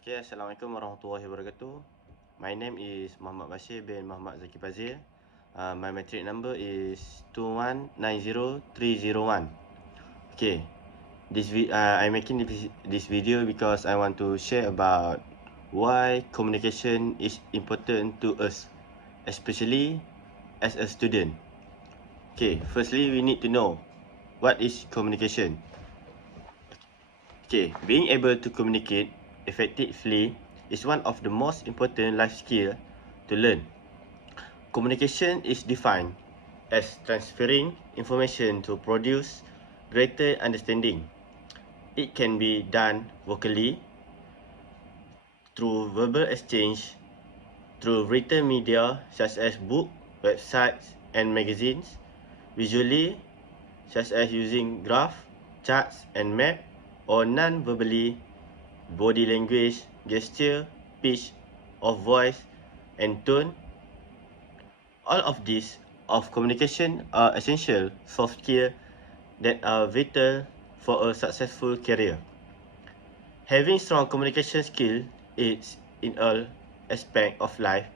Okay, Assalamualaikum warahmatullahi wabarakatuh. My name is Muhammad Bashir bin Muhammad Zaki Fazil. My matric number is 2190301. Okay, I'm making this video because I want to share about why communication is important to us, especially as a student. Okay, firstly we need to know what is communication. Okay, being able to communicate effectively is one of the most important life skills to learn. Communication is defined as transferring information to produce greater understanding. It can be done vocally, through verbal exchange, through written media such as books, websites, and magazines, visually such as using graphs, charts, and maps, or non-verbally, body language, gesture, pitch of voice, and tone. All of these of communication are essential soft skills that are vital for a successful career. Having strong communication skills is in all aspects of life,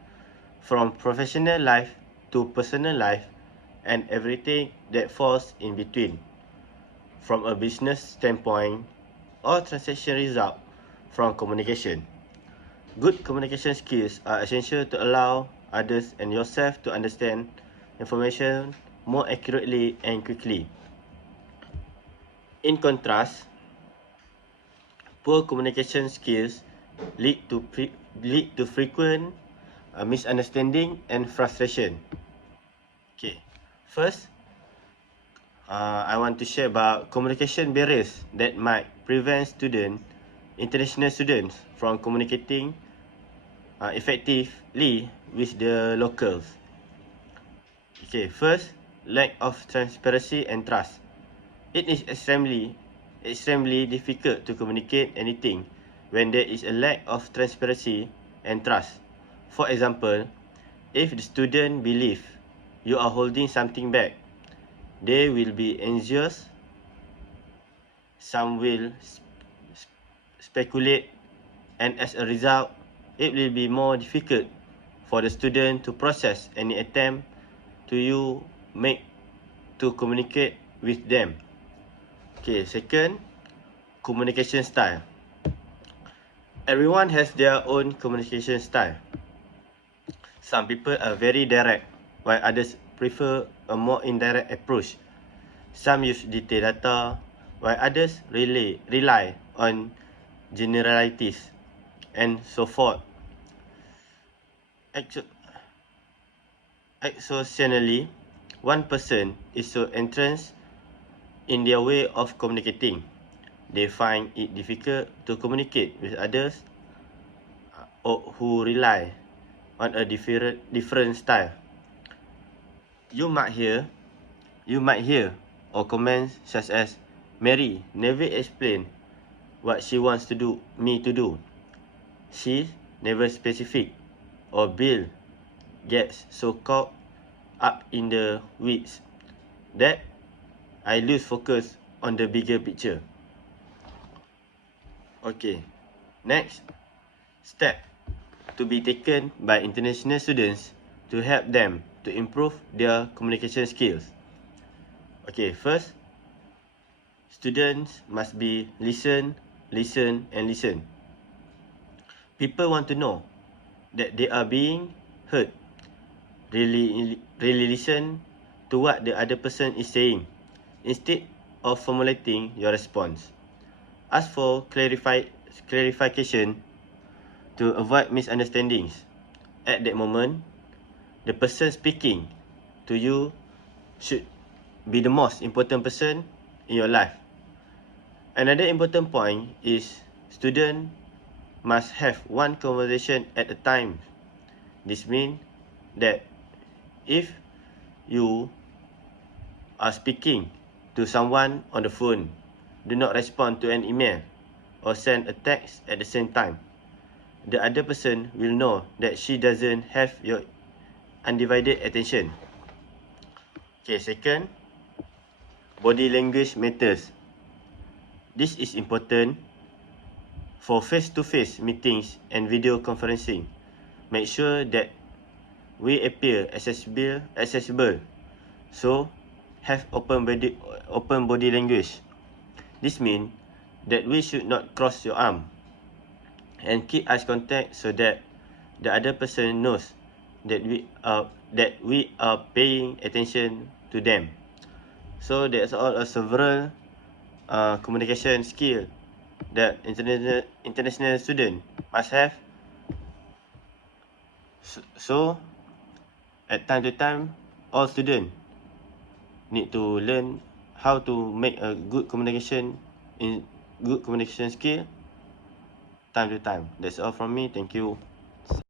from professional life to personal life and everything that falls in between. From a business standpoint, all transaction result from communication. Good communication skills are essential to allow others and yourself to understand information more accurately and quickly. In contrast, poor communication skills lead to frequent misunderstanding and frustration. Okay, first, I want to share about communication barriers that might prevent international students from communicating effectively with the locals. Okay, first, lack of transparency and trust. It is extremely difficult to communicate anything when there is a lack of transparency and trust. For example, if the student believe you are holding something back, they will be anxious. Some will speculate, and as a result, it will be more difficult for the student to process any attempt you make to communicate with them. Okay, second, communication style. Everyone has their own communication style. Some people are very direct, while others prefer a more indirect approach. Some use detailed data, while others rely on generalities, and so forth. Exceptionally, one person is so entrenched in their way of communicating, they find it difficult to communicate with others or who rely on a different style. You might hear or comments such as, "Mary never explain what she wants me to do. She's never specific," or "Bill gets so caught up in the weeds that I lose focus on the bigger picture." Okay, next step to be taken by international students to help them to improve their communication skills. Okay, first, students must be listen, and listen. People want to know that they are being heard. Really listen to what the other person is saying instead of formulating your response. Ask for clarification to avoid misunderstandings. At that moment, the person speaking to you should be the most important person in your life. Another important point is students must have one conversation at a time. This means that if you are speaking to someone on the phone, do not respond to an email or send a text at the same time. The other person will know that she doesn't have your undivided attention. Okay, second, body language matters. This is important For face-to-face meetings and video conferencing, make sure that we appear accessible. So, have open body language. This means that we should not cross your arm and keep eye contact so that the other person knows that we are paying attention to them. So that's all several communication skill that international student must have. So at time to time, all student need to learn how to make a good communication skill time to time. That's all from me. Thank you.